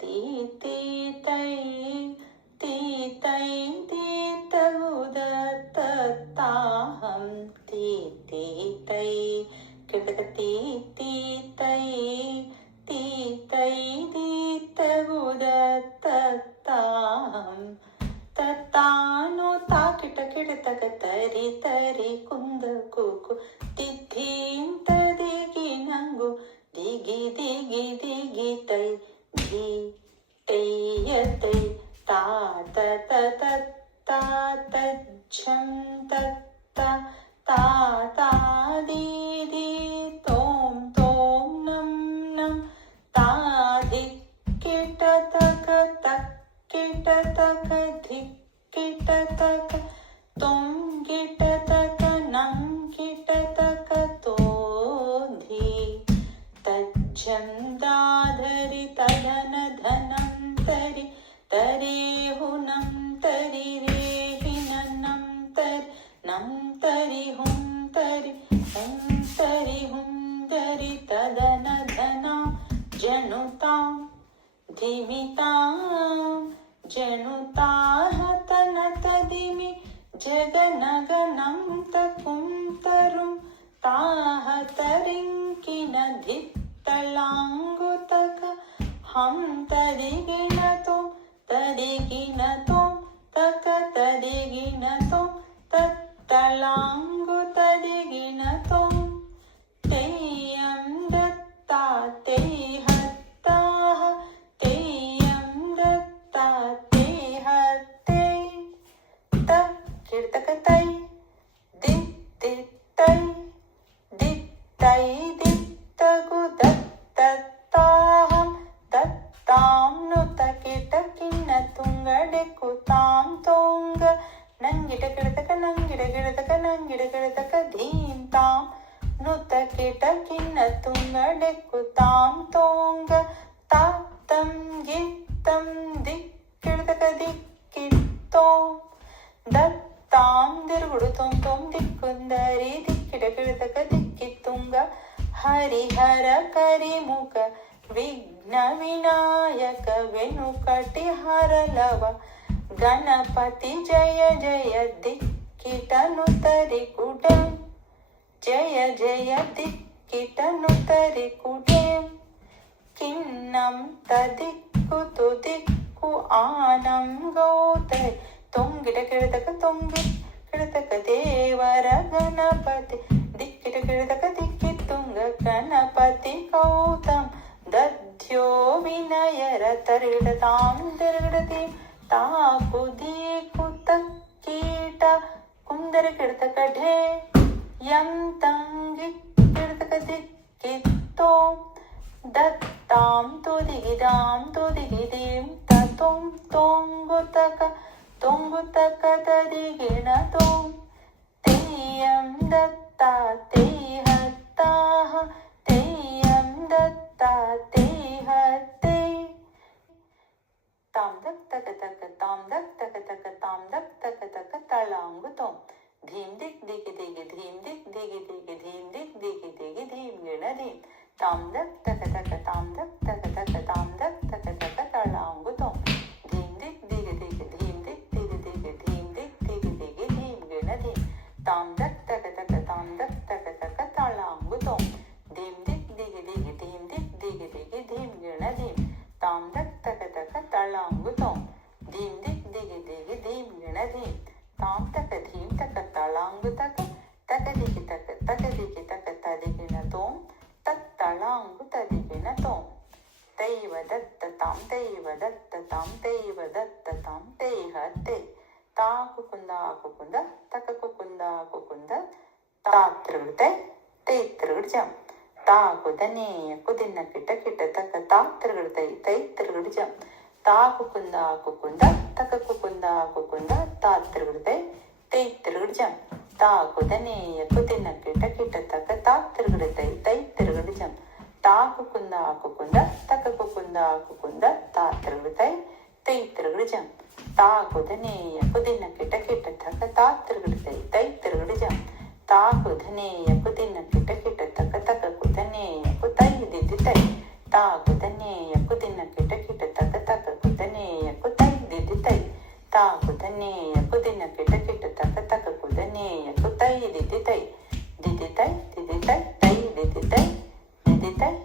ती ती तै ती तै ती तगुद तत्ताहं ती ती तै किडक ती ती तै ती तै ती तगुद तत्ताहं तत्तानो ता किट किट तक तरि तरि कुंद कुकु तिथीं तदिगी ನಂಗು ದಿಗಿ ದಿಗಿ ದಿಗಿ ತೈ ದಿ ತೈಯತೈ ತಾ ತ ತ ತ ತಾ ತಜ್ಜಂ ತತ್ತ ತಾ ತಾ ದಿ ದಿ ತೋಂ ತೋಂ ನಂ ನಂ ತಾ ಧಿಕ್ಕಿಟ ತಕ ತಕ್ಕಿಟ ತಕ ಧಿಕ್ಕಿಟ ತಕ ತೊಂ ಗಿಟ ತಕ ನಂ ಗಿಟ ತಕ ತೋಧಿ ತಜ್ಜಂದಾಧರಿ ತದನ ಧನಂ ತರಿ ತರೇಹುನಂ ತರಿ ರೇಹಿನಂ ತರಿ ನಂ ತರಿ ಹುಂ ತರಿ ಹುಂದರಿ ತದನ ಧನ ಜನುತಾಂ ಧಿಮಿತಾಂ ಜನುತಾಹ ತನ ತದಿಮಿ ಜಗನಗನಂ ತಕುಂ ತರುಂ ತಾಹ ತರಿಂಕಿನ ಧಿತ್ತಲಾಂಗುತಕ ಹಂ ತದಿಗಿನ ತೊಂ ತಕ ತದಿಗಿನ ತೊಂ ತತ್ತಲಾಂಗು ತದಿಗಿನ ತೊಂ ತೆಯ್ಯಂ ದತ್ತಾ ತೇಹತ್ತಾಹ ತೆಯ್ಯಂ ದತ್ತಾ ತೇಹತ್ತೇ ತ ಕಿರ್ತಕ ತೈ ದಿತ್ತೈ ದಿತ್ತೈ ದಿತ್ತಗು ದತ್ತಾಹಂ ದತ್ತಾಂ ನುತ ಕಿಟ ಕಿನ್ನ ತುಂಗಡೆಕು ತಾಂ ತೋಂಗ ನಂಗಿಡ ಗಿಡತಕ ನಂಗಿಡ ಗಿಡತಕ ನಂಗಿಡ ಗಿಡತಕ ಧೀಂ ತಾಂ ನುತ ಕಿಟ ಕಿನ್ನ ತುಂಗಡೆಕು ತಾಂ ತೋಂಗ ತಾ ತಂ ಗಿತ್ತಂ ದಿಕ್ಕಿಡತಕ ದಿಕ್ಕಿತ್ತೋಂ ದತ್ತಾಂ ದಿರುಗುಡು ತೊಂ ತೊಂ ದಿಕ್ಕುಂದರಿ ದಿಕ್ಕಿಡ ಗಿಡತಕ ದಿಕ್ಕಿತ್ತುಂಗ ಹರಿಹರ ಕರಿಮುಖ ವಿಘ್ನ ವಿನಾಯಕ ವೆನುಕಟಿಹರಲವ ಗಣಪತಿ ಜಯ ಜಯ ದಿಕ್ಕಿಟನು ತರಿಕುಡೆ ಜಯ ಜಯ ದಿಕ್ಕಿಟನು ತರಿಕುಡೆ ಕಿನ್ನಂ ತದಿಕ್ಕು ತುದಿಕ್ಕು ಆನಂ ಗೌತರಿ ತೊಂಗಿಡ ಗಿಡತಕ ತೊಂಗಿ ಗಿಡತಕ ದೇವರ ಗಣಪತಿ ದಿಕ್ಕಿಟ ಗಿಡತಕ ದಿಕ್ಕಿತ್ತುಂಗ ಗಣಪತಿ ಗೌತಂ ದಧ್ಯೋ ವಿನಯರ ತರಿಡತಾಂ ತಿರುಗಿಡತಿ ತಾಪು ದೀಕುತ ಕೀಟ ಕುಂದರ ಗಿಡತಕ ಢೇ ಯಂ ತಂಗಿ ಗಿಡತಕ ದಿಕ್ಕಿತ್ತೋ ದತ್ತಾಂ ತುದಿಗಿದಾಂ ತುದಿಗಿದೀಂ ತತೊಂ ತೊಂಗುತಕ ತೊಂಗುತಕ ತದಿಗಿಣ ತೊಂ ತೆಯ್ಯಂ ದತ್ತಾ ತೇಹತ್ತಾಹ ತೆಯ್ಯಂ ದತ್ತಾ ತೇಹತ್ತೇ ತಾಂ ದಕ್ ತಕ ತಕ ತಾಂ ದಕ್ ತಕ ತಕ ತಾಂ ದಕ್ ತಕ ತಕ ತಳಾಂಗು ತೊಂ ಧೀಂ ದಿಕ್ ದಿಗಿ ದಿಗಿ ಧೀಂ ದಿಕ್ ದಿಗಿ ದಿಗಿ ಧೀಂ ದಿಕ್ ದಿಗಿ ದಿಗಿ ಧೀಂ ಗಿಣ ಧೀಂ ತಾಂ ದಕ್ ತಕ ತಕ ತಾಂ ದಕ್ ತಕ ತಕ ತಾಂ ದಕ್ ತಕ ತಕ ತಳಾಂಗು ತೊಂ ಧೀಂ ದಿಕ್ ದಿಗಿ ದಿಗಿ ಧೀಂ ದಿಕ್ ದಿಗಿ ದಿಗಿ ಧೀಂ ದಿಕ್ ದಿಗಿ ದಿಗಿ ಧೀಂ ಗಿಣ ಧೀಂ ತಾಂ ದಕ್ ತಕ ತಕ ತಾಂ ದಕ್ ತಕ ತಕ ತಳಾಂಗು ತೊಂ ಧೀಂ ದಿಕ್ ದಿಗಿ ದಿಗಿ ಧೀಂ ದಿಕ್ ದಿಗಿ ದಿಗಿ ಧೀಂ ಗಿಣ ಧೀಂ ತಾಂ ದಕ್ ತಕ ತಕ ತಳಾಂಗು ತೊಂ ಧೀಂ ದಿಕ್ ದಿಗಿ ದಿಗಿ ಧೀಂ ಗಿಣ ಧೀಂ ತಾಂ ತಕ ಧೀಂ ತಕ ತಳಾಂಗು ತಕ ದಿಗಿ ತಕ ದಿಗಿ ತಕ ತದಿಗಿಣ ತೋಂ ತತ್ತಳಾಂಗು ತದಿಗಿಣ ತೋಂ ತೈವ ದತ್ತ ತಾಂ ತೈವ ದತ್ತ ತಾಂ ತೈವ ದತ್ತ ತಾಂ ತೇಹತ್ತೇ ತಾ ಕುಕುಂದ ಕುಕುಂದ ತಕ ಕುಕುಂದ ಕುಕುಂದ ತಾ ತಿರುಗಿಡ್ತೈ ತೈ ತಿರುಗಿಡ್ ಜಂ ತಾ ಕುದನೇಯ ಕುದಿನ ಕಿಟ ಕಿಟ ತಕ ತಾ ತಿರುಗಿಡ್ತೈ ತೈ ತಿರುಗಿಡ್ ಜಂ ತಾ ಕುಕುಂದ ಕುಕುಂದ ತಕ ಕುಕುಂದ ಕುಕುಂದ ತಾ ತಿರುಗಿಡ್ತೈ ತೈ ತಿರುಗಿಡ್ ಜಂ ತಾ ಕುದನೇಯ ಕುದಿನ ಕಿಟ ಕಿಟ ತಕ ತಾ ತಿರುಗಿಡ್ತೈ ತೈ ತಿರುಗಿಡ್ ಜಂ ತಾ ಕುಕುಂದ ಕುಕುಂದ ತಕ ಕುಕುಂದ ಕುಕುಂದ ತಾ ತಿರುಗಿಡ್ತೈ ತೈ ತಿರುಗಿಡ್ ಜಂ ತಾ ಕುದನೇಯ ಕುದಿನ ಕಿಟ ಕಿಟ ತಕ ತಾ ತಿರುಗಿಡ್ತೈ ತೈ ತಿರುಗಿಡ್ ಜಂ ತಾ ಕುದನೇಯ ಕುದಿನ ಕಿಟ ಕಿಟ ತಕ ತಕ ಕುದನೇಯ ಕುತೈ ದಿದಿ ತೈ ತಾ ಕುದನೇಯ ಕುದಿನ ಕಿಟ ಕಿಟ ದಿತಕ್